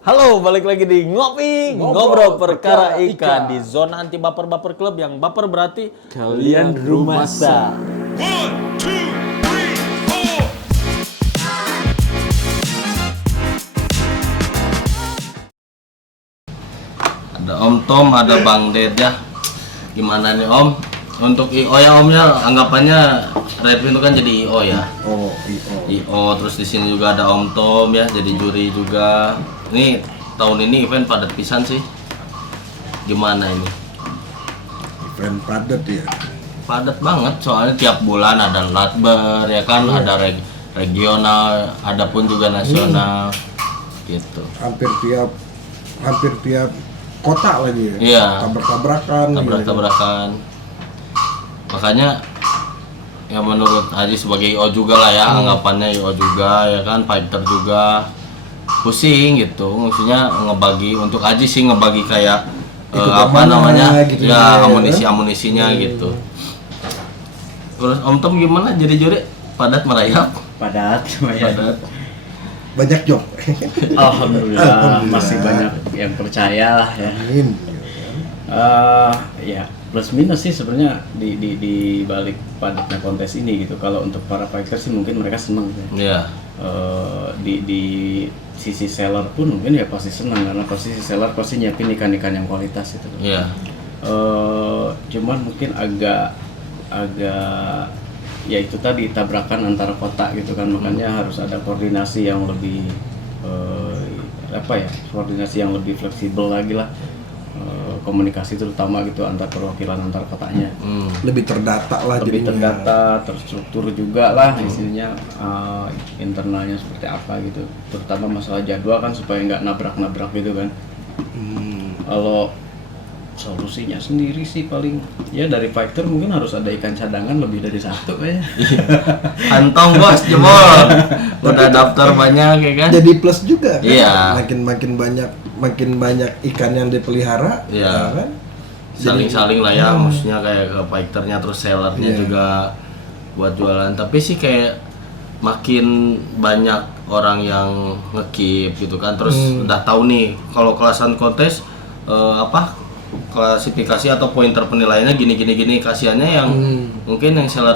Halo, balik lagi di Ngobrol Perkara Ikan di zona anti baper-baper klub yang baper berarti Kalian rumasa. One, two, three, four. ada Om Tom, ada Bang Ded ya. Gimana nih Om? Untuk IO ya Omnya anggapannya Redwin itu kan jadi IO ya. Oh, IO terus di sini juga ada Om Tom ya, jadi juri juga. Ini tahun ini event padat pisan sih. Gimana ini? event padat ya. Padat banget soalnya tiap bulan ada latber ya kan, ada regional, ada pun juga nasional gitu. Hampir tiap kota lagi ya. Iya. Tabrak-tabrakan. Tabrak-tabrakan. Makanya ya menurut Haji sebagai IO juga lah ya, anggapannya IO juga ya kan, fighter juga pusing gitu. Maksudnya ngebagi untuk Haji sih ngebagi kayak apa namanya gitu ya, amunisinya gitu. Terus Om Tom gimana jadi juri? Padat merayap? Padat lumayan. Padat. Banyak job. Alhamdulillah masih banyak yang percaya lah ya. Amin. Ya plus minus sih sebenarnya di balik padatnya kontes ini gitu. Kalau untuk para fighter sih mungkin mereka senang ya. Iya. Di sisi seller pun mungkin ya pasti senang karena pasti si seller pasti nyiapin ikan-ikan yang kualitas gitu. Iya. Cuman mungkin agak ya itu tadi tabrakan antara kota gitu kan, makanya harus ada koordinasi yang lebih koordinasi yang lebih fleksibel lagi lah, komunikasi terutama gitu antar perwakilan antar kotanya. Lebih terdata lah Lebih jadinya. terdata, terstruktur juga lah isinya, internalnya seperti apa gitu, terutama masalah jadwal kan supaya nggak nabrak-nabrak gitu kan. Kalau solusinya sendiri sih paling ya dari fighter mungkin harus ada ikan cadangan lebih dari satu kayaknya. Kantong bos jebol. Udah daftar banyak ya kan? Jadi plus juga kan. Iya. Makin banyak ikan yang dipelihara. Iya. Ya kan? Saling-saling lah ya, maksudnya kayak ke fighternya terus sellernya Iya. juga buat jualan. Tapi sih kayak makin banyak orang yang nge-keep gitu kan, terus udah tahu nih kalau kelasan kontes klasifikasi atau pointer penilaiannya gini kasihannya yang mungkin yang seller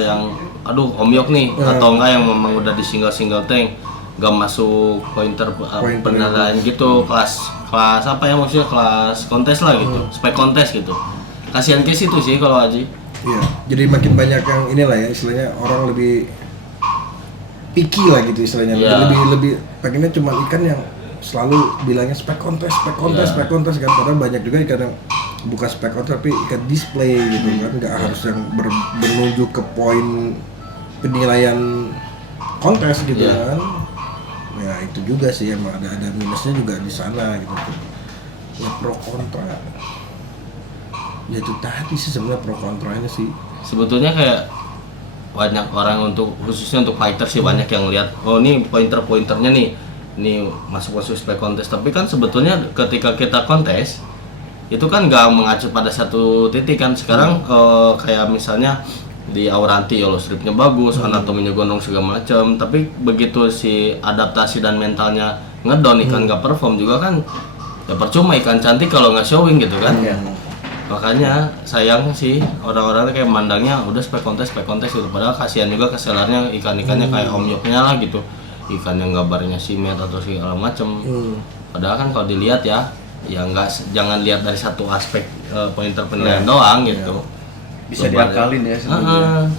yang aduh omyok nih atau enggak yang memang udah di single tank gak masuk pointer penilaian gitu, kelas apa ya, maksudnya kelas kontes lah gitu, spek kontes gitu. Kasihan ke situ sih kalau Haji. Iya. Jadi makin banyak yang inilah ya, istilahnya orang lebih picky lah gitu istilahnya. Iya. Lebih pengennya cuma ikan yang selalu bilangnya spek kontes kan, padahal banyak juga ikan yang bukan spek kontes tapi ikan display gitu kan, nggak harus yang menuju ke poin penilaian kontes gitu kan. Ya itu juga sih emang ada minusnya juga di sana gitu. Ya pro kontra. Ya itu tadi sih sebenarnya pro kontranya sih. Sebetulnya kayak banyak orang khususnya untuk fighter sih banyak yang lihat oh ini pointernya nih ini masuk spek kontes, tapi kan sebetulnya ketika kita kontes itu kan nggak mengacu pada satu titik kan. Sekarang kayak misalnya di Auranti ya lo stripnya bagus, anatominya gondrong segala macam, tapi begitu si adaptasi dan mentalnya ngedon ikan nggak perform juga kan ya percuma ikan cantik kalau nggak showing gitu kan. Makanya sayang sih orang-orang kayak mandangnya udah spek kontes gitu, padahal kasihan juga ke sellernya ikan-ikannya kayak omyoknya lah gitu, ikan yang gambarnya simet atau segala macem. Padahal kan kalau dilihat ya jangan lihat dari satu aspek pointer penilaian doang gitu. Bisa diakalin ya sebenarnya.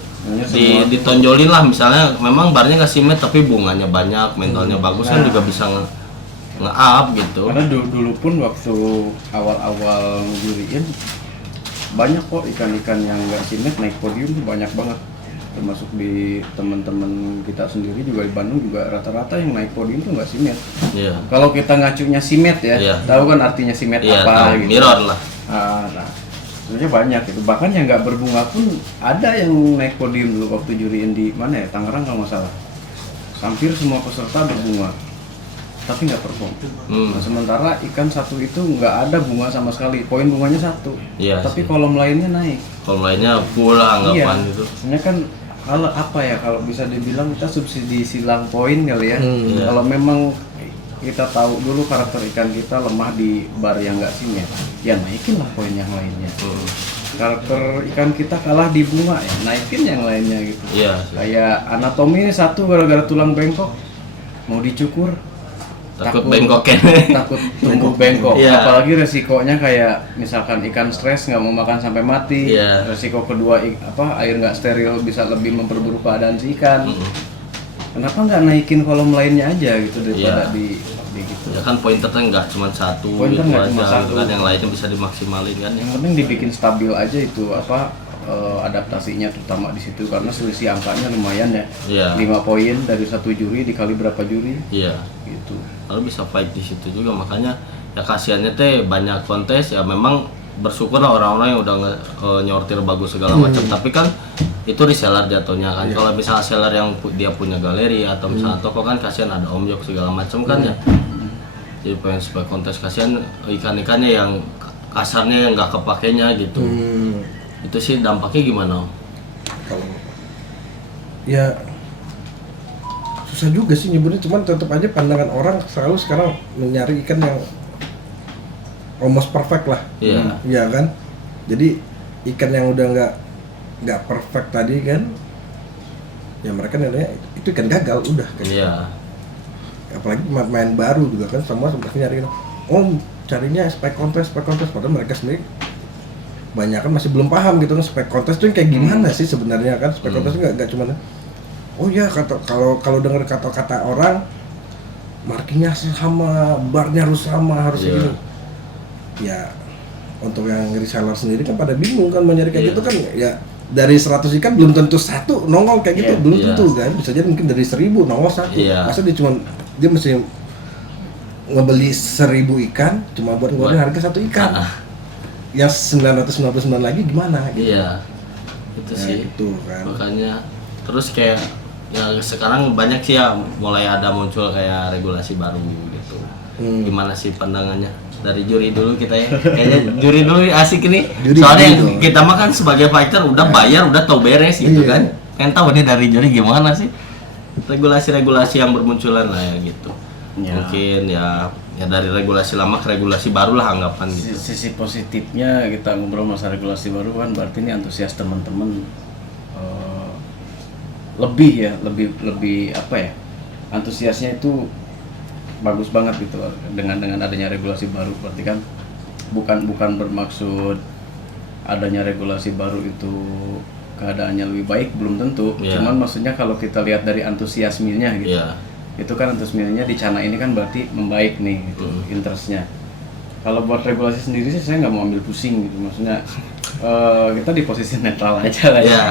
Ditonjolin lah, misalnya memang barnya nggak simet tapi bunganya banyak, mentalnya bagus kan juga bisa nge-up gitu. Karena dulu pun waktu awal-awal ngejuriin banyak kok ikan-ikan yang nggak simet naik podium tuh banyak banget, termasuk di teman-teman kita sendiri juga di Bandung juga rata-rata yang naik podium tuh nggak simet. Iya. Kalau kita ngacunya simet ya, Iya. tahu kan artinya simet Iya, apa tahu. gitu. Mirror lah. Nah, sebenarnya banyak itu. Bahkan yang nggak berbunga pun ada yang naik podium dulu waktu juriin di mana ya, Tangerang kalau nggak salah. Hampir semua peserta berbunga, tapi nggak perform. Nah, sementara ikan satu itu nggak ada bunga sama sekali, poin bunganya satu, Iya tapi sih. kolom lainnya naik. Kalau lainnya full lah anggapan gitu. Sebenarnya kan kalau bisa dibilang kita subsidi silang poin kali ya. Kalau memang kita tahu dulu karakter ikan kita lemah di bar yang nggak simet, ya naikin lah poin yang lainnya. Karakter ikan kita kalah di bunga, ya naikin yang lainnya gitu. Iya. Kayak anatomi satu gara-gara tulang bengkok mau dicukur Takut bengkokin. takut tumbuh bengkok. Iya. Apalagi resikonya kayak misalkan ikan stres nggak mau makan sampai mati. Iya. Resiko kedua air nggak steril bisa lebih memperburuk keadaan si ikan. Kenapa nggak naikin kolom lainnya aja gitu daripada Iya. di gitu. Ya kan pointernya nggak cuma satu Pointer gitu nggak cuma aja, satu. kan yang lainnya bisa dimaksimalin kan. Yang penting dibikin stabil aja itu adaptasinya terutama di situ karena selisih angkanya lumayan ya. Iya. 5 poin dari satu juri dikali berapa juri Iya. gitu. Lalu bisa fight di situ juga, makanya ya kasihannya teh banyak kontes ya memang bersyukur lah orang-orang yang udah nyortir bagus segala macam, tapi kan itu reseller jatuhnya kan. Kalau misalnya seller yang dia punya galeri atau misalnya toko kan kasihan ada omjok segala macam kan ya. Jadi pengen supaya kontes kasihan ikan-ikannya yang kasarnya yang nggak kepakainya gitu. Itu sih dampaknya gimana Om? Kalau ya susah juga sih nyebutnya, cuman tetap aja pandangan orang selalu sekarang mencari ikan yang almost perfect lah. Iya. Iya kan, jadi ikan yang udah nggak perfect tadi kan ya mereka nilainya itu ikan gagal udah kayak gitu. Iya. Apalagi main baru juga kan semua sebenarnya nyari carinya spek kontes padahal mereka sendiri banyak kan masih belum paham gitu kan spek kontes itu yang kayak gimana sih sebenarnya kan. Spek kontes nggak cuma oh ya kalau dengar kata-kata orang markingnya sama, barnya harus sama, harus Iya. gini. Ya untuk yang reseller sendiri kan pada bingung kan mencari kayak Iya. gitu kan ya. Dari 100 ikan belum tentu satu nongol kayak gitu, Iya. belum Iya. tentu kan. Bisa jadi mungkin dari 1000 nongol satu. Iya. Masa dia mesti ngebeli 1000 ikan cuma buat ngeluarin harga satu ikan. Yang 999 lagi gimana gitu. Iya. Itu Nah, sih. itu kan. Makanya terus kayak ya sekarang banyak sih ya mulai ada muncul kayak regulasi baru gitu. Gimana sih pandangannya dari juri dulu kita ya? Kayaknya juri dulu asik ini. Juri Soalnya yang dulu. kita makan sebagai fighter udah bayar, udah tahu beres gitu Iya. kan. Pengen tahu nih dari juri gimana sih regulasi-regulasi yang bermunculan lah ya gitu. Ya. Mungkin ya dari regulasi lama ke regulasi baru lah anggapan gitu. Sisi positifnya kita ngobrol masalah regulasi baru kan berarti ini antusias teman-teman lebih apa ya, antusiasnya itu bagus banget gitu dengan adanya regulasi baru. Berarti kan bukan bermaksud adanya regulasi baru itu keadaannya lebih baik, belum tentu. Iya. Cuman maksudnya kalau kita lihat dari antusiasmenya gitu, Iya. itu kan antusiasmenya di Cana ini kan berarti membaik nih gitu interestnya. Kalau buat regulasi sendiri sih saya nggak mau ambil pusing gitu, maksudnya kita di posisi netral aja lah ya. Iya.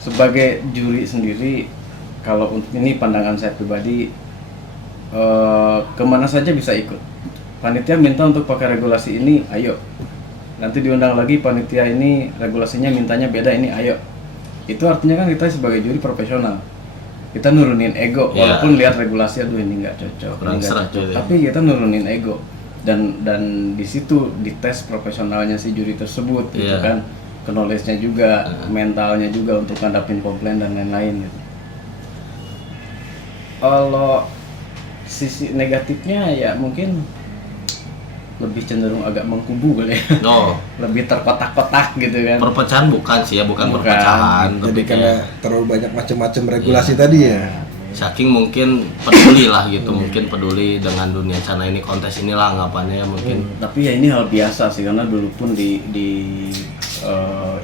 Sebagai juri sendiri, kalau untuk ini pandangan saya pribadi, kemana saja bisa ikut. Panitia minta untuk pakai regulasi ini, ayo. Nanti diundang lagi panitia ini regulasinya mintanya beda, ini ayo. Itu artinya kan kita sebagai juri profesional. Kita nurunin ego, Iya. walaupun lihat regulasi aduh ini nggak cocok, Kurang ini nggak serak cocok. gitu ya. Tapi kita nurunin ego dan di situ dites profesionalnya si juri tersebut gitu Iya. kan, knowledge-nya juga, mentalnya juga untuk ngadapin komplain dan lain-lain gitu. Kalau sisi negatifnya ya mungkin lebih cenderung agak mengkubu kali ya. No, Lebih terkotak-kotak gitu kan. perpecahan bukan sih ya, bukan Bukan. perpecahan, Jadi tapi karena kayak terlalu banyak macam-macam regulasi tadi ya. saking mungkin peduli lah gitu, mungkin peduli dengan dunia Cana ini, kontes inilah anggapannya ya mungkin. Tapi ya ini hal biasa sih karena dulu pun di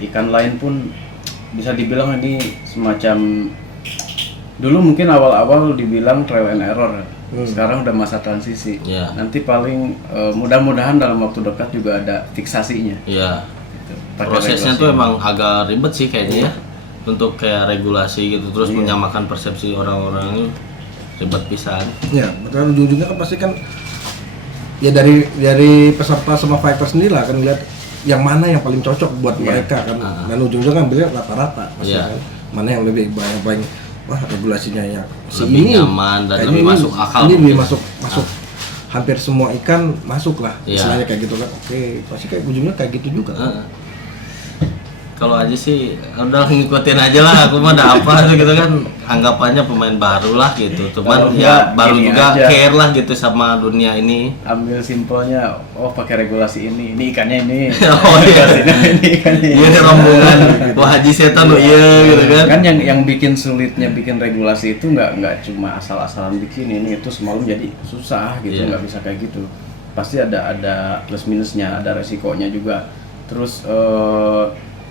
ikan lain pun bisa dibilang ini semacam dulu mungkin awal-awal dibilang trial and error. Sekarang udah masa transisi. Iya. Nanti paling mudah-mudahan dalam waktu dekat juga ada fiksasinya. Iya. Gitu. Pakai Prosesnya regulasi. tuh emang agak ribet sih kayaknya ya. Untuk kayak regulasi gitu terus menyamakan persepsi orang-orang, ribet pisan. Ya, betul, ujung-ujungnya kan pasti kan ya dari peserta sama fighter sendiri lah kan lihat yang mana yang paling cocok buat mereka kan. Dan ujung-ujungnya ngambilnya rata-rata pasti Iya. kan. Mana yang lebih banyak wah regulasinya ya Lebih nyaman dan kayaknya lebih ini- masuk akal Ini lebih mungkin. masuk hampir semua ikan masuk lah. Iya. Istilahnya kayak gitu kan. Oke, pasti kayak ujungnya kayak gitu juga kan. kalau aja sih udah ngikutin aja lah, aku mah ada apa gitu kan, anggapannya pemain baru lah gitu. Kalau Cuman ya enggak, baru gini juga aja. care lah gitu sama dunia ini. Ambil simpelnya, oh pakai regulasi ini ikannya ini. Oh iya. Ini ikannya ini. Iya nih rombongan, wah haji setan lo iya gitu kan. Kan yang bikin sulitnya bikin regulasi itu nggak cuma asal-asalan bikin ini itu semalam jadi susah gitu, Iya. nggak bisa kayak gitu. Pasti ada plus minusnya, ada resikonya juga. Terus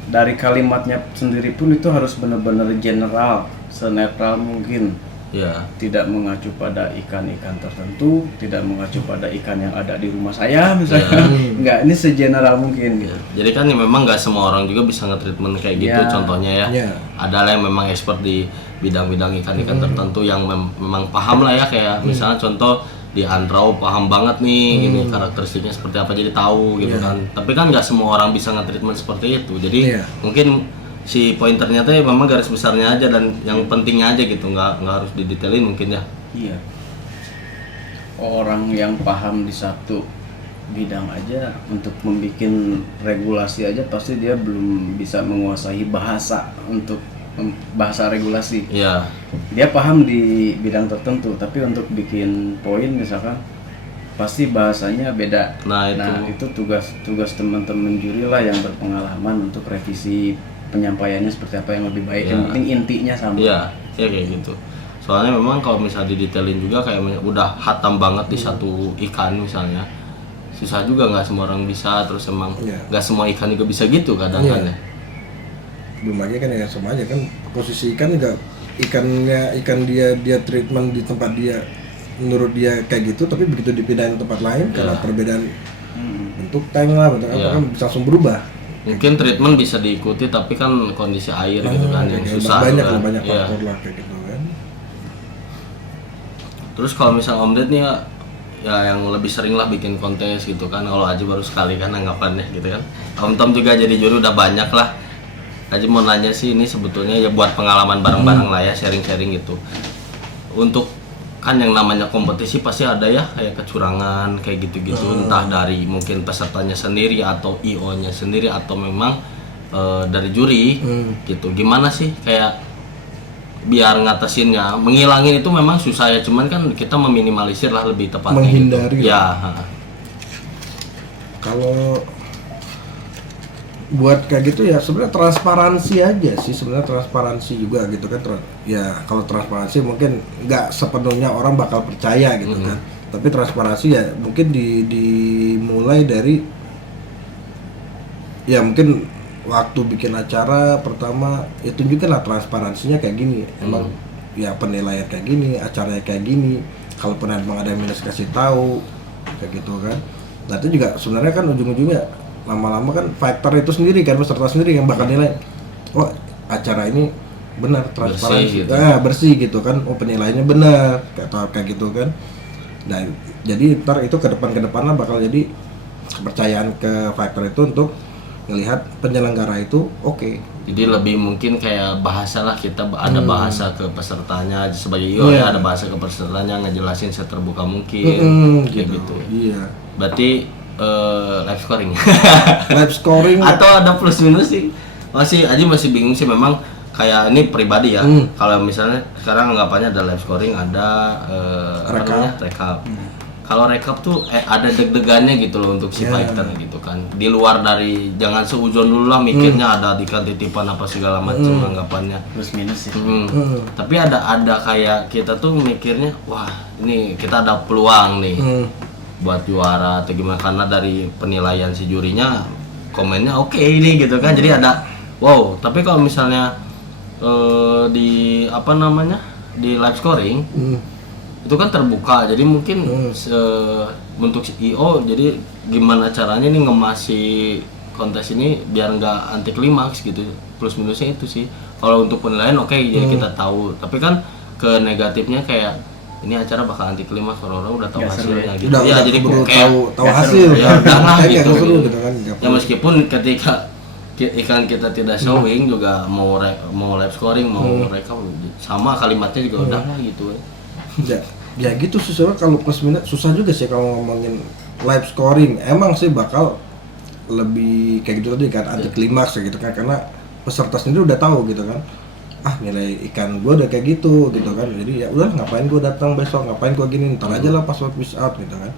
dari kalimatnya sendiri pun itu harus benar-benar general, senetral mungkin. Iya. Tidak mengacu pada ikan-ikan tertentu, tidak mengacu pada ikan yang ada di rumah saya misalnya. Enggak, ini segeneral mungkin gitu. Jadi kan ya memang nggak semua orang juga bisa nge-treatment kayak gitu, Ya. contohnya ya. Ya. Ada yang memang expert di bidang-bidang ikan-ikan tertentu yang memang paham lah ya, kayak misalnya contoh di Andrau paham banget nih ini karakteristiknya seperti apa, jadi tahu gitu kan. Tapi kan nggak semua orang bisa nge-treatment seperti itu. Jadi Iya. mungkin si pointernya tuh memang garis besarnya aja dan yang pentingnya aja gitu, nggak harus didetailin mungkin ya. Iya. Orang yang paham di satu bidang aja untuk membuat regulasi aja pasti dia belum bisa menguasai bahasa untuk bahasa regulasi. Iya. Dia paham di bidang tertentu, tapi untuk bikin poin misalkan pasti bahasanya beda. Nah, itu tugas teman-teman juri lah yang berpengalaman untuk revisi penyampaiannya seperti apa yang lebih baik. Ya. Yang penting intinya sama. Iya, ya kayak gitu. Soalnya memang kalau misalnya didetailin juga kayak udah hatam banget di satu ikan misalnya, susah juga, nggak semua orang bisa. Terus emang Iya. nggak semua ikan juga bisa gitu kadang Iya. kan ya. Belum lagi kan ya sama aja kan posisi ikan juga, ikan dia treatment di tempat dia menurut dia kayak gitu, tapi begitu dipindahin ke tempat lain karena Iya. perbedaan bentuk tank lah, bentuk apa Iya. kan bisa langsung berubah. Mungkin treatment bisa diikuti tapi kan kondisi air gitu kan yang kayak susah banyak kan. lah, banyak Iya. faktor lah kayak gitu kan. Terus kalau misalnya Om Ded nih ya yang lebih sering lah bikin kontes gitu kan, kalau Aji baru sekali kan anggapannya gitu kan. Om Tom juga jadi juri udah banyak lah. Aji mau nanya sih, ini sebetulnya ya buat pengalaman bareng-bareng lah ya, sharing-sharing gitu. Untuk kan yang namanya kompetisi pasti ada ya kayak kecurangan kayak gitu-gitu, entah dari mungkin pesertanya sendiri atau IO-nya sendiri atau memang dari juri gitu. Gimana sih kayak biar ngatasinnya, menghilangin itu memang susah ya, cuman kan kita meminimalisir lah lebih tepatnya Menghindari gitu. lah. Ya, Kalau buat kayak gitu ya sebenarnya transparansi aja sih, sebenarnya transparansi juga gitu kan. Ya kalau transparansi mungkin nggak sepenuhnya orang bakal percaya gitu kan, tapi transparansi ya mungkin dimulai dari ya mungkin waktu bikin acara pertama ya tunjukkanlah transparansinya kayak gini, emang ya penilaian kayak gini, acaranya kayak gini, kalaupun emang ada yang minus kasih tahu kayak gitu kan. Nah itu juga sebenarnya kan ujung-ujungnya lama-lama kan fighter itu sendiri kan, peserta sendiri yang bakal nilai, oh acara ini benar transparansi, Bersih gitu. bersih gitu kan, oh penilaiannya benar kayak gitu kan. Dan jadi ntar itu ke depan lah bakal jadi kepercayaan ke fighter itu untuk ngelihat penyelenggara itu oke. jadi lebih mungkin kayak bahasa lah, kita ada bahasa ke pesertanya sebagai IO Iya. ya, ada bahasa ke pesertanya ngejelasin seterbuka mungkin kayak gitu. Iya. Berarti live scoring Live scoring atau ada plus minus sih, masih bingung sih memang. Kayak ini pribadi ya, kalau misalnya sekarang anggapannya ada live scoring, ada apa Rekap. namanya, rekap. Kalau rekap tuh ada deg-degannya gitu loh untuk si fighter gitu kan, di luar dari jangan seuzon dulu lah mikirnya ada ikan titipan apa segala macam anggapannya. Plus minus ya. Tapi ada kayak kita tuh mikirnya, wah ini kita ada peluang nih buat juara atau gimana, karena dari penilaian si jurinya komennya oke ini gitu kan, jadi ada wow. Tapi kalau misalnya di apa namanya di live scoring itu kan terbuka, jadi mungkin untuk IO jadi gimana caranya nih ngemasi kontes ini biar nggak anti klimaks gitu. Plus minusnya itu sih. Kalau untuk penilaian oke, jadi kita tahu, tapi kan ke negatifnya kayak ini acara bakal anti klimaks, orang-orang udah tahu Nggak seru hasilnya ya. gitu. udah Ya jadi keburu kayak tahu nggak hasil seru. Ya, udah lah Kayak gitu. nggak seru gitu kan. Nggak ya perlu. meskipun ketika ikan kita tidak showing juga mau live scoring mau rekam sama kalimatnya juga udah lah gitu ya. ya gitu sih sebenarnya. Kalau plus minus susah juga sih kalau ngomongin live scoring, emang sih bakal lebih kayak gitu tadi kan, anti klimaks gitu kan, karena peserta sendiri udah tahu gitu kan, nilai ikan gue udah kayak gitu kan, jadi ya udah ngapain gue datang besok, ngapain gue gini, ntar aja lah pas waktu fish out gitu kan.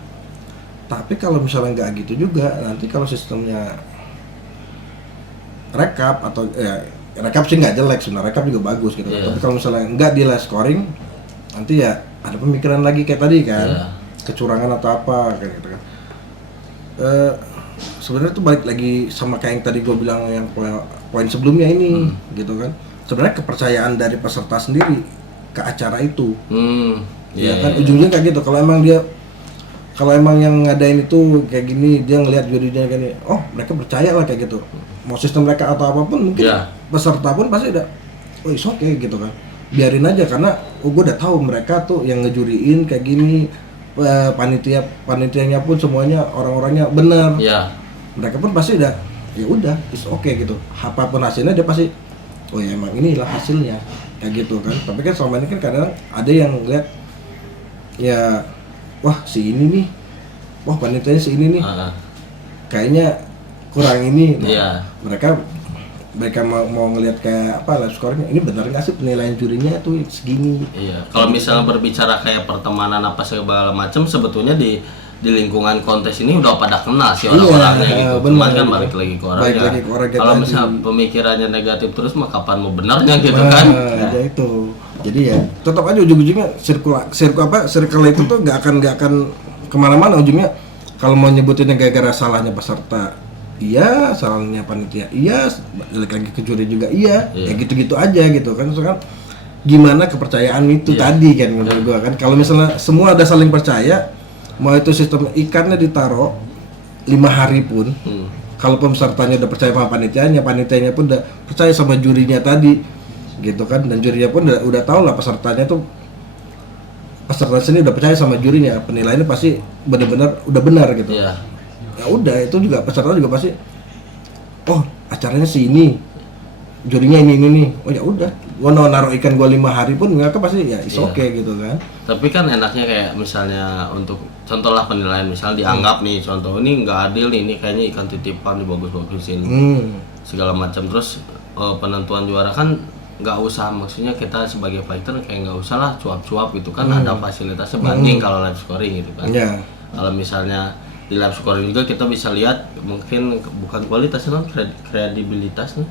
Tapi kalau misalnya nggak gitu juga, nanti kalau sistemnya rekap atau ya rekap sih nggak jelek sebenarnya, rekap juga bagus gitu kan. Tapi kalau misalnya nggak di live scoring, nanti ya ada pemikiran lagi kayak tadi kan, kecurangan atau apa kayak gitu kan. Sebenarnya tuh balik lagi sama kayak yang tadi gue bilang yang poin sebelumnya ini gitu kan. Sebenarnya kepercayaan dari peserta sendiri ke acara itu, ya kan ujungnya kayak gitu. Kalau emang yang ngadain itu kayak gini, dia ngelihat jurinya kayak gini, oh mereka percaya lah kayak gitu. Mau sistem mereka atau apapun, mungkin peserta pun pasti udah, oh it's okay gitu kan. Biarin aja karena gue udah tahu mereka tuh yang ngejuriin kayak gini, panitianya pun semuanya orang-orangnya benar. Mereka pun pasti udah, ya udah it's okay gitu. Apapun hasilnya dia pasti, oh ya emang inilah hasilnya kayak gitu kan. Tapi kan selama ini kan kadang ada yang lihat ya, wah si ini nih, wah panitianya si ini nih, kayaknya kurang ini. Mereka mau ngelihat kayak apa live scoring, ini benar nggak sih penilaian jurinya tuh segini. Kalau misalnya berbicara kayak pertemanan apa segala macam, sebetulnya di lingkungan kontes ini udah pada kenal sih orang-orangnya gitu. Cuman kan balik lagi ke orangnya. Kalau misalnya pemikirannya negatif terus, mah kapan mau benarnya gitu kan? Ada itu. Jadi ya tetap aja ujung-ujungnya circle itu tuh nggak akan kemana-mana ujungnya. Kalau mau nyebutinnya gara-gara salahnya peserta, iya, salahnya panitia, iya, balik lagi ke juri juga, iya, ya gitu-gitu aja gitu kan. Soalnya gimana kepercayaan itu tadi kan menurut gua kan. Kalau misalnya semua ada saling percaya, mau itu sistem ikannya ditaruh 5 hari pun, kalau pesertanya udah percaya sama panitianya pun udah percaya sama jurinya tadi, gitu kan. Dan jurinya pun udah tahu lah peserta sini udah percaya sama jurinya, penilaiannya pasti benar-benar udah benar gitu. Ya udah, itu juga peserta juga pasti, oh acaranya si ini, jurinya ini nih, oh ya udah, gua naruh ikan gua 5 hari pun mereka pasti ya is okay gitu kan. Tapi kan enaknya kayak misalnya untuk contoh lah penilaian, misalnya dianggap nih contoh ini nggak adil nih, ini kayaknya ikan titipan dibagus-bagusin segala macam, terus penentuan juara kan nggak usah, maksudnya kita sebagai fighter kayak nggak usah lah cuap-cuap gitu kan, ada fasilitasnya banding kalau live scoring gitu kan. Kalau misalnya di live scoring juga kita bisa lihat mungkin bukan kualitasnya, kredibilitasnya.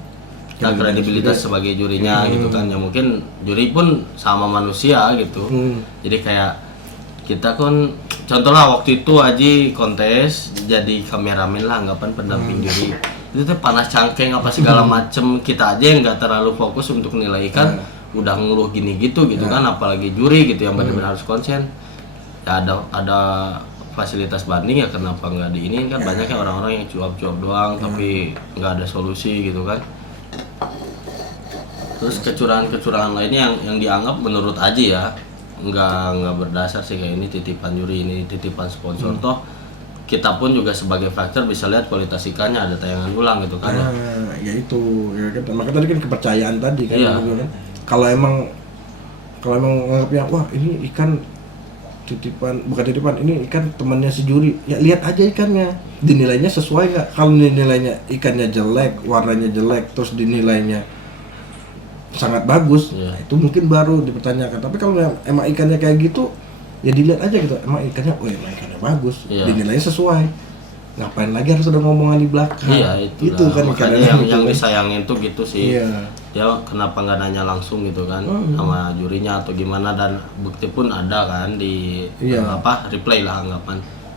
Kredibilitas sebagai jurinya gitu kan, ya mungkin juri pun sama manusia gitu. Jadi kayak kita kan contoh lah waktu itu Aji kontes jadi kameramen lah, anggapan pendamping juri itu tuh panas cangkeng apa segala macem, kita aja yang nggak terlalu fokus untuk nilai ikan udah ngeluh gini gitu kan, apalagi juri gitu yang benar-benar harus konsen. Ya ada fasilitas banding, ya kenapa nggak diinin kan. Banyak yang orang-orang yang cuap-cuap doang tapi nggak ada solusi gitu kan. Terus kecurangan lainnya yang dianggap menurut Aji ya nggak berdasar sih, kayak ini titipan juri, ini titipan sponsor. Toh kita pun juga sebagai faktor bisa lihat kualitas ikannya, ada tayangan ulang gitu kan. Ya itu ya kan, makanya tadi kan kepercayaan tadi kan, kan? Kalau emang nganggapnya wah ini ikan bukan titipan, ini ikan temannya si juri, ya lihat aja ikannya, dinilainya sesuai nggak. Kalau nilainya ikannya jelek, warnanya jelek, terus dinilainya sangat bagus, itu mungkin baru dipertanyakan. Tapi kalau emang ikannya kayak gitu, ya dilihat aja gitu, emang ikannya bagus, dinilainya sesuai. Ngapain lagi harus ada ngomongan di belakang? Itu kan makanya yang disayangin tuh gitu sih. Dia kenapa nggak nanya langsung gitu kan sama jurinya atau gimana, dan bukti pun ada kan di replay lah anggapan.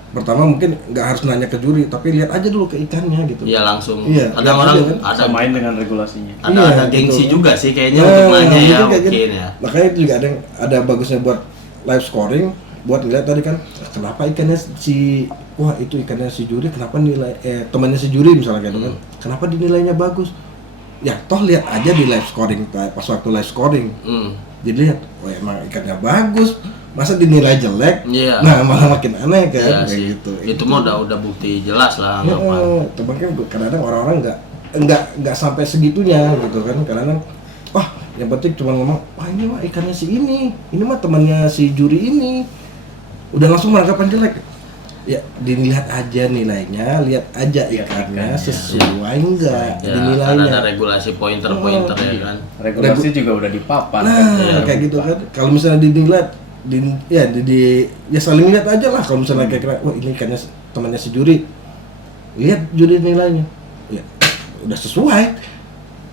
Pertama mungkin nggak harus nanya ke juri, tapi lihat aja dulu ke ikannya gitu. Langsung. Ada orang kan? Ada main dengan regulasinya. Ada gengsi gitu juga sih kayaknya untuk nanya ya mungkin ya. Makanya itu juga ada bagusnya buat live scoring, buat lihat tadi kan kenapa ikannya itu ikannya si juri, kenapa nilai temannya si juri misalnya gitu kan, kenapa dinilainya bagus. Ya toh lihat aja di live scoring pas waktu live scoring. Jadi lihat, oh emang ikannya bagus, masa dinilai jelek. Nah malah makin aneh kan kayak gitu. Itu mah udah bukti jelas lah anggapan. Tapi kan kadang-kadang orang-orang nggak sampai segitunya gitu kan. Kadang-kadang wah yang penting cuma ngomong, wah ini mah ikannya si ini mah temannya si juri ini, udah langsung menanggapan jelek. Ya dilihat aja nilainya, lihat aja Lihat ikannya ikannya. sesuai enggak Ya, di kan nilainya. ada regulasi pointer-pointer ya kan. Regulasi juga udah dipapan Nah, kan. Iya. kayak gitu kan. Kalau misalnya dilihat ya saling lihat aja lah. Kalau misalnya kayak wah ini ikannya temannya si juri, lihat juri nilainya, ya udah sesuai.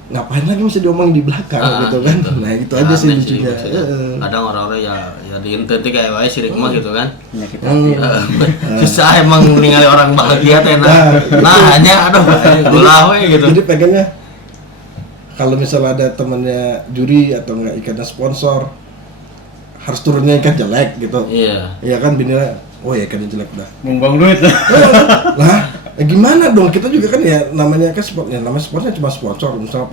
Ngapain lagi mesti diomongin di belakang gitu kan? Gitu. Nah itu Ya, aja sih aneh lucunya. maksudnya. Kadang orang-orang ya diintenti kayak wae si Rikma gitu kan. Penyakit hati. Susah emang ningali orang bahagia teh nah hanya aduh gula we gitu. Jadi pengennya kalau misalnya ada temennya juri atau enggak ikannya sponsor harus turunnya ikan jelek gitu. Iya. Iya kan bininya, oh ya ikannya jelek dah. Membuang duit. Lah, gimana dong? Kita juga kan ya namanya kan ya namanya sportnya cuma sponsor. Misalnya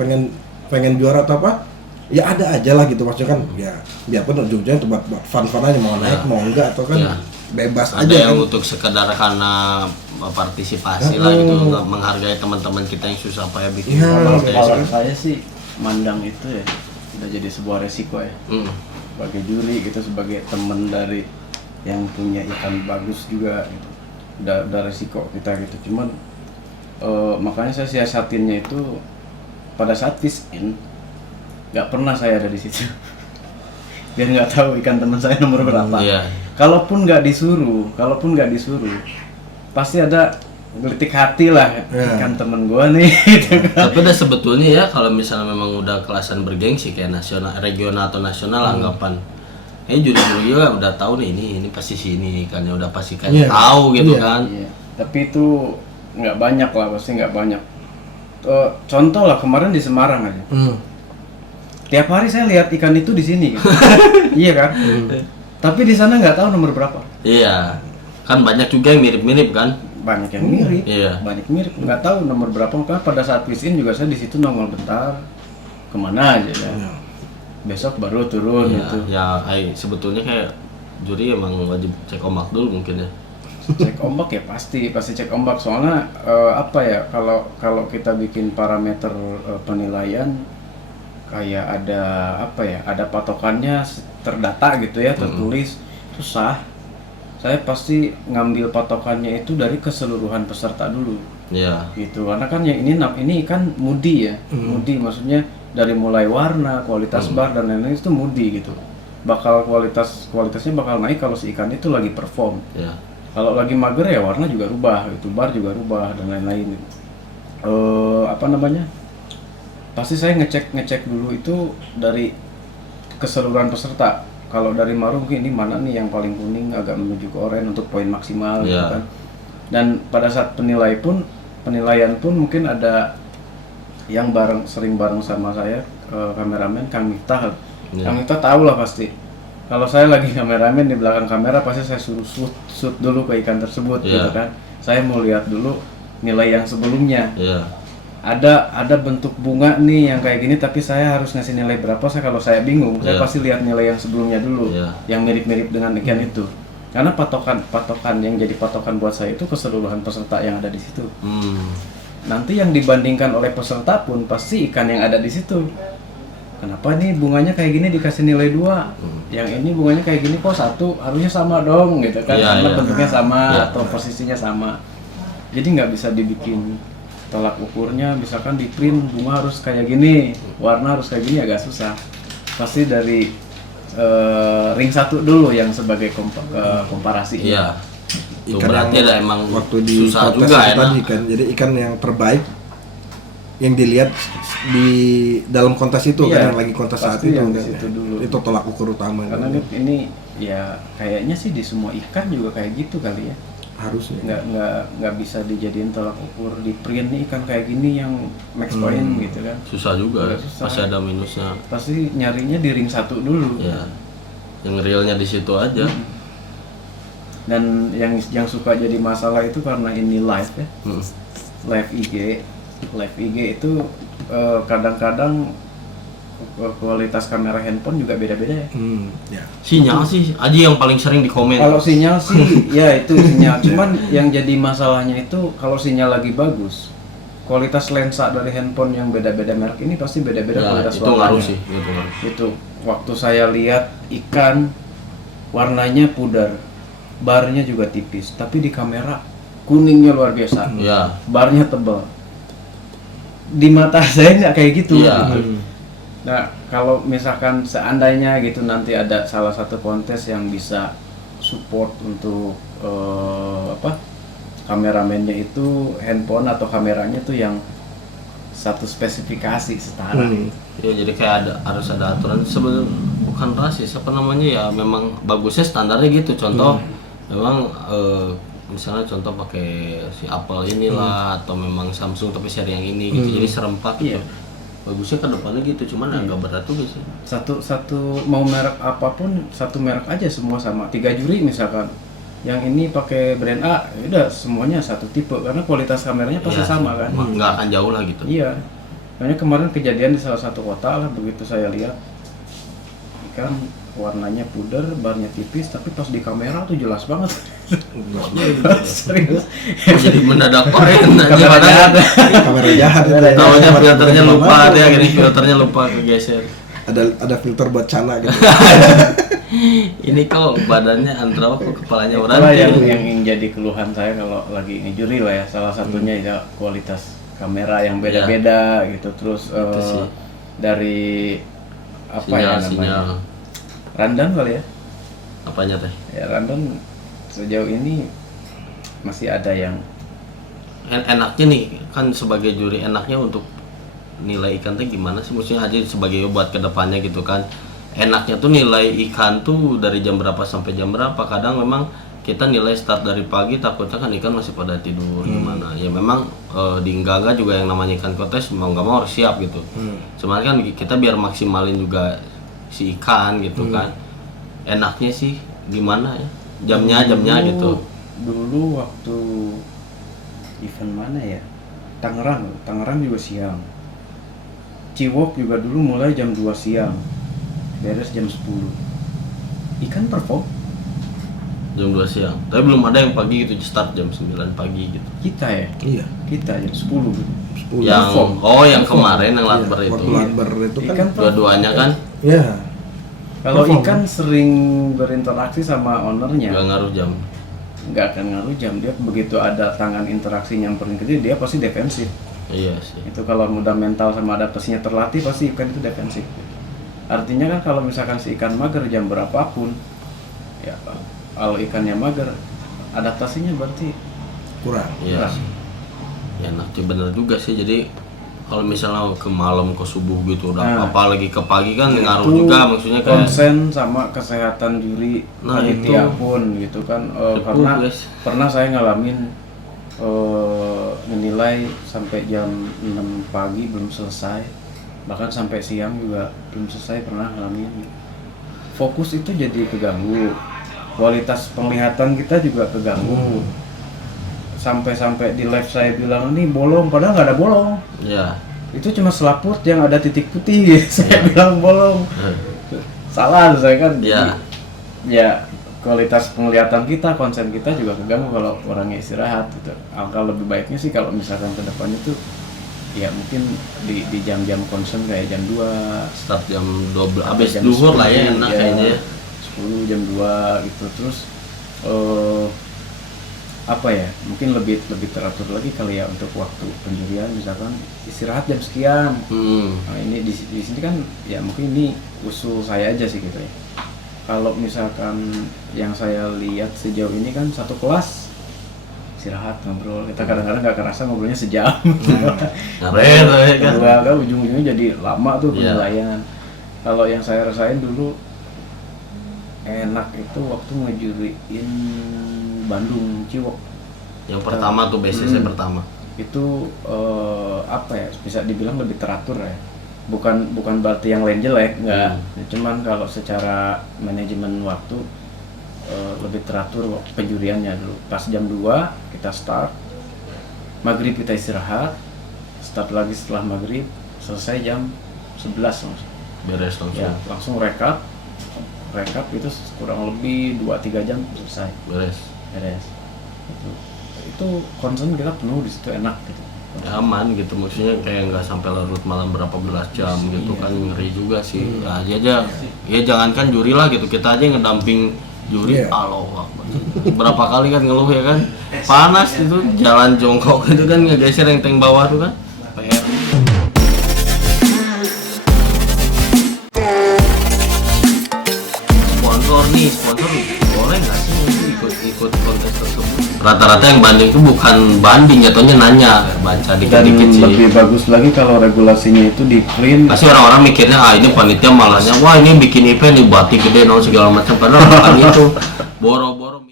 pengen juara atau apa, ya ada aja lah gitu maksudnya kan. Ya biarpun ujung-ujungnya itu buat fun-fun aja mau naik mau enggak atau kan Ya. bebas Ada aja yang kan. untuk sekedar karena partisipasi lah gitu, nggak menghargai teman-teman kita yang susah payah bikin Iya. kontes. Kalau saya sih mandang itu ya udah jadi sebuah resiko ya. Hmm. Sebagai juri gitu, sebagai teman dari yang punya ikan bagus juga gitu. Udah resiko kita gitu. Cuman makanya saya siasatinnya itu pada saat fish in nggak pernah saya ada di situ. Biar nggak tahu ikan teman saya nomor berapa. Iya. Kalaupun nggak disuruh, pasti ada gelitik hati lah Ya. ikan temen gua nih. Gitu. Tapi udah sebetulnya ya kalau misalnya memang udah kelasan bergengsi kayak nasional, regional atau nasional anggapan. Juri-juri juga udah tahu nih ini pasti sini ikannya udah pasti kayak Iya. tahu gitu Iya. kan. Iya. Tapi itu nggak banyak lah, pasti nggak banyak. Contoh lah kemarin di Semarang aja. Tiap hari saya lihat ikan itu di sini kan. Iya kan? Tapi di sana nggak tahu nomor berapa. Iya. Kan banyak juga yang mirip-mirip kan. Banyak yang mirip. Iya. Banyak mirip. Nggak tahu nomor berapa. Makanya pada saat fish in juga saya di situ nongol bentar. Kemana aja ya. Besok baru turun Iya, gitu. ya sebetulnya kayak juri emang wajib cek ombak dulu mungkin ya. Cek ombak ya pasti cek ombak. Soalnya apa ya, kalau kita bikin parameter penilaian kayak ada apa ya, ada patokannya terdata gitu ya, tertulis, susah. Saya pasti ngambil patokannya itu dari keseluruhan peserta dulu Iya. gitu, karena kan yang ini kan mudi ya. Mudi maksudnya dari mulai warna, kualitas bar dan lain-lain itu mudi gitu. Kualitasnya bakal naik kalau si ikan itu lagi perform. Iya. Kalau lagi mager ya warna juga rubah gitu, bar juga rubah dan lain-lain. Apa namanya? Pasti saya ngecek dulu itu dari keseluruhan peserta. Kalau dari Maru mungkin ini mana nih yang paling kuning agak menuju ke oranye untuk poin maksimal gitu Iya. kan. Dan pada saat penilaian pun mungkin ada yang sering bareng sama saya, kameramen Kang Miftah. Iya. Kang Miftah tahu lah pasti. Kalau saya lagi kameramen di belakang kamera pasti saya suruh shoot dulu ke ikan tersebut Iya. gitu kan. Saya mau lihat dulu nilai yang sebelumnya. Iya. Ada bentuk bunga nih yang kayak gini tapi saya harus ngasih nilai berapa. Kalau saya bingung, saya Iya. pasti lihat nilai yang sebelumnya dulu. Iya. Yang mirip-mirip dengan ikan itu. Karena patokan yang jadi patokan buat saya itu keseluruhan peserta yang ada di situ. Nanti yang dibandingkan oleh peserta pun pasti ikan yang ada di situ. Kenapa nih bunganya kayak gini dikasih nilai 2? Yang ini bunganya kayak gini kok 1, harusnya sama dong gitu kan. Iya, Karena iya. bentuknya sama Iya. atau posisinya sama. Jadi nggak bisa dibikin tolak ukurnya, misalkan di print bunga harus kayak gini, warna harus kayak gini, agak susah. Pasti dari ring 1 dulu yang sebagai komparasi. Iya. Itu Ikan berarti yang ada emang waktu di susah kontes juga itu ya. tadi kan, jadi ikan yang terbaik yang dilihat di dalam kontes itu Iya, kan yang lagi kontes saat pasti itu yang di kan. situ dulu. Itu tolak ukur utama Karena kan. ini ya kayaknya sih di semua ikan juga kayak gitu kali ya. Harusnya. Nggak bisa dijadiin tolak ukur di print nih ikan kayak gini yang max point gitu kan. Susah juga. Juga susah. Pasti ada minusnya. Pasti nyarinya di ring 1 dulu. Ya. Yang realnya di situ aja. Dan yang suka jadi masalah itu karena ini live ya. Hmm. Live IG itu kadang-kadang kualitas kamera handphone juga beda-beda ya. Ya. Sinyal sih aja yang paling sering di komen. Kalau sinyal sih ya itu sinyal. Cuman yang jadi masalahnya itu kalau sinyal lagi bagus, kualitas lensa dari handphone yang beda-beda merek ini pasti beda-beda Ya, kualitas itu ngaruh warnanya. sih, itu ngaruh. Itu waktu saya lihat ikan warnanya pudar, barnya juga tipis, tapi di kamera kuningnya luar biasa, Iya. barnya tebal. Di mata saya nggak kayak gitu. Iya. Gitu. Nah, kalau misalkan seandainya gitu nanti ada salah satu kontes yang bisa support untuk kameramennya itu handphone atau kameranya tuh yang satu spesifikasi setara. Ya jadi kayak harus ada aturan sebenarnya, bukan rasis apa namanya ya, memang bagusnya standarnya gitu. Contoh memang misalnya contoh pakai si Apple inilah atau memang Samsung tapi seri yang ini gitu. Jadi serempak gitu. Iya. Bagusnya ke depannya gitu, cuman agak berat tuh sih. Satu mau merek apapun, satu merek aja semua sama. 3 juri misalkan. Yang ini pakai brand A, ya udah semuanya satu tipe karena kualitas kameranya pasti Iya, sama kan. nggak akan jauh lah gitu. Iya. Makanya kemarin kejadian di salah satu kota lah, begitu saya lihat kan warnanya pudar, barnya tipis, tapi pas di kamera tuh jelas banget. Serius. Jadi mendadak keren aja Kamera padahal jahat. Kamera jahat itu. tahunya filternya lupa Mana? dia gini, filternya lupa kegeser. Ada filter buat cana gitu. Ini kok badannya Andra kok kepalanya orang Itulah yang jadi keluhan saya kalau lagi ngejuri lah ya. Salah satunya ya kualitas kamera yang beda-beda gitu. Terus Itu sih. dari apa ya namanya? sinyal Rundown kali ya. apanya teh? Ya rundown sejauh ini masih ada yang Enaknya nih kan sebagai juri, enaknya untuk nilai ikan teh gimana sih, maksudnya aja sebagai buat kedepannya gitu kan. Enaknya tuh nilai ikan tuh dari jam berapa sampai jam berapa. Kadang memang kita nilai start dari pagi, takutnya kan ikan masih pada tidur gimana ya. Memang di Nggaga juga yang namanya ikan kontes mau nggak mau harus siap gitu. Cuman kan kita biar maksimalin juga si ikan gitu kan. Enaknya sih gimana ya, jamnya gitu. Dulu waktu event mana ya? Tangerang juga siang. Ciwok juga dulu mulai jam 2 siang. Beres jam 10. Ikan perform Jam 2 siang. Tapi belum ada yang pagi gitu, start jam 9 pagi gitu. kita ya. Iya. Kita jam 10 gitu. 10. Yang Perform. yang kemarin yang Iya, Lakber itu. waktu Lakber itu kan. Ikan Dua-duanya kan Iya. Kalau Perform. ikan sering berinteraksi sama ownernya, nggak ngaruh jam. nggak akan ngaruh jam. Dia begitu ada tangan interaksi nyamperin ke dia pasti defensif. Iya sih. Itu kalau mudah mental sama adaptasinya terlatih, pasti ikan itu defensif. Artinya kan kalau misalkan si ikan mager jam berapapun, ya kalau ikannya mager, adaptasinya berarti Kurang. Iya. kurang. Ya enak sih, bener juga sih. Jadi kalau misalnya ke malam ke subuh gitu udah Nah. apa lagi ke pagi kan ngaruh Itu juga, maksudnya kayak konsen sama kesehatan juri Nah, panitia itu. pun gitu kan. Betul, Karena guys. pernah saya ngalamin menilai sampai jam 6 pagi belum selesai, bahkan sampai siang juga belum selesai, pernah ngalamin. Fokus itu jadi keganggu, kualitas penglihatan kita juga keganggu. Sampai-sampai di live saya bilang ini bolong, padahal nggak ada bolong. ya. Itu cuma selaput yang ada titik putih gitu. Saya Iya. bilang bolong. Salah saya kan. Ya. Ya kualitas penglihatan kita, konsen kita juga keganggu kalau orangnya istirahat gitu. Alangkah lebih baiknya sih kalau misalkan ke depannya tuh ya mungkin di jam-jam konsen kayak jam 2 Start jam 12 abis jam duhur lah 10, ya, enak kayaknya ya. 10 jam 2 gitu. Terus apa ya, mungkin lebih teratur lagi kali ya untuk waktu penjurian, misalkan istirahat jam sekian. Nah, ini di sini kan ya mungkin ini usul saya aja sih gitu ya. Kalau misalkan yang saya lihat sejauh ini kan satu kelas istirahat ngobrol, kita kadang-kadang nggak kerasa ngobrolnya sejam. Ngaren ya kan. Kan ujung-ujungnya jadi lama tuh Iya. penilaian. Kalau yang saya rasain dulu enak itu waktu ngejuriin Bandung Ciwok. Yang pertama tuh BCC pertama. Itu apa ya, bisa dibilang lebih teratur ya. Bukan berarti yang lain jelek, enggak. Cuman kalau secara manajemen waktu lebih teratur penjuriannya dulu. Pas jam 2 kita start, maghrib kita istirahat, start lagi setelah maghrib, selesai jam 11 langsung. Beres langsung. Ya, langsung rekap itu kurang lebih 2-3 jam selesai. Beres. Itu concern kita penuh di situ, enak gitu. Aman gitu, maksudnya kayak nggak sampai larut malam berapa belas jam gitu Iya. kan, ngeri juga sih. Ya aja ya jangankan juri lah gitu, kita aja ngedamping juri Iya. Allah Akbar. Berapa kali kan ngeluh ya kan, panas itu jalan jongkok itu kan ngegeser yang tank bawah tuh kan PR. Sponsor boleh nggak sih untuk ikut kontes tersebut? Rata-rata yang banding itu bukan banding, jatuhnya nanya, baca Dan dikit-dikit sih. lebih bagus lagi kalau regulasinya itu di print. Pasti orang-orang mikirnya ini panitia malahnya, wah ini bikin event di batik gede segala macam, padahal bukan itu, boro-boro.